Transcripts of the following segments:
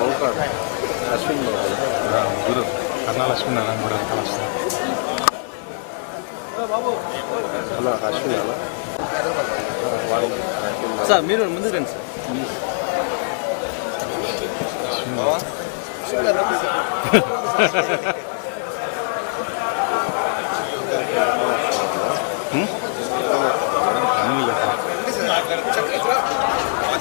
ఓంకార్ అశ్విన్ గురు కన్నా లక్ష్మీనారాయణ కూడా కలుస్తాం అలా అశ్విన్ అలా వాడి సార్ మీరు ముందుకు రండి సార్ అన్నీ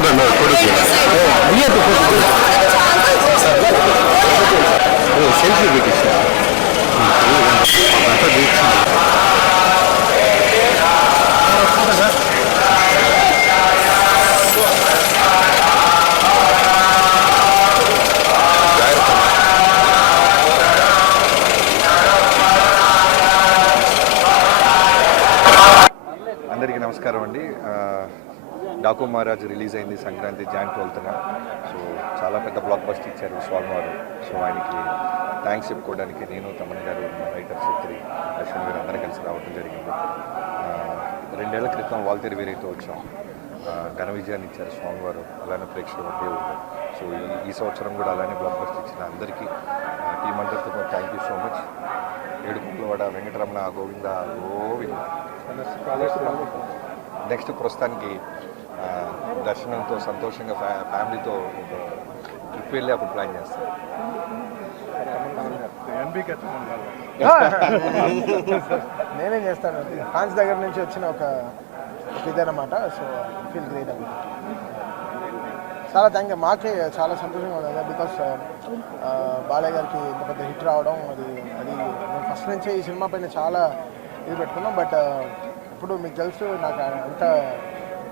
చేసేసుకున్నాం వెళ్దారా ఇంకో సెల్ఫీ పెట్టిస్తా అందరికీ నమస్కారం అండి ఆ, డాకు మహారాజ్ రిలీజ్ అయింది సంక్రాంతి జాన్ ట్వెల్త్న. సో చాలా పెద్ద బ్లాక్ బస్ట్ ఇచ్చారు స్వామివారు. సో ఆయనకి థ్యాంక్స్ చెప్పుకోవడానికి నేను తమన్ గారు రైటర్ చిత్రి దర్శన్ గారు అందరం కలిసి రావడం జరిగింది. రెండేళ్ళ క్రితం వాల్తేరు వీరైతే వచ్చాం. ఘన విజయాన్ని ఇచ్చారు స్వామివారు. అలానే ప్రేక్షకుల దేవుడు సో ఈ ఈ సంవత్సరం కూడా అలానే బ్లాక్ బస్ట్ ఇచ్చిన అందరికీ టీం అందరితో thank you so much. Edukuntlavada Venkataramana Govinda Govinda. Next ప్రస్తుతానికి దర్శనంతో సంతోషంగా ఫ్యా ఫ్యామిలీతో ఒక ట్రిప్ వెళ్ళి అప్పుడు ప్లాన్ చేస్తాం. నేనేం చేస్తాను. ఫ్రాన్స్ దగ్గర నుంచి వచ్చిన ఒక ఇదన్నమాట సో ఫీల్ గ్రేట్ అనమాట చాలా థ్యాంక్ యూ మాకే చాలా సంతోషంగా ఉంది. బికాస్ uh, uh, బాలయ్య గారికి ఇంత పెద్ద హిట్ రావడం అది అది మేము ఫస్ట్ నుంచే ఈ సినిమా పైన చాలా ఇది పెట్టుకున్నాం. బట్ uh, ఇప్పుడు మీకు తెలుసు నాకు అంత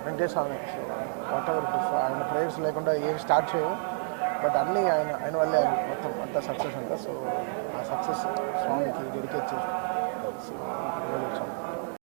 వెంకటేష్ స్వామి వాట్ ఎవర్ ఆయన ప్రేయర్స్ లేకుండా ఏం స్టార్ట్ చేయవు. బట్ అన్నీ ఆయన ఆయన వల్లే మొత్తం అంతా సక్సెస్ అంతా. సో ఆ సక్సెస్ స్వామికి డెడికేట్ చేసి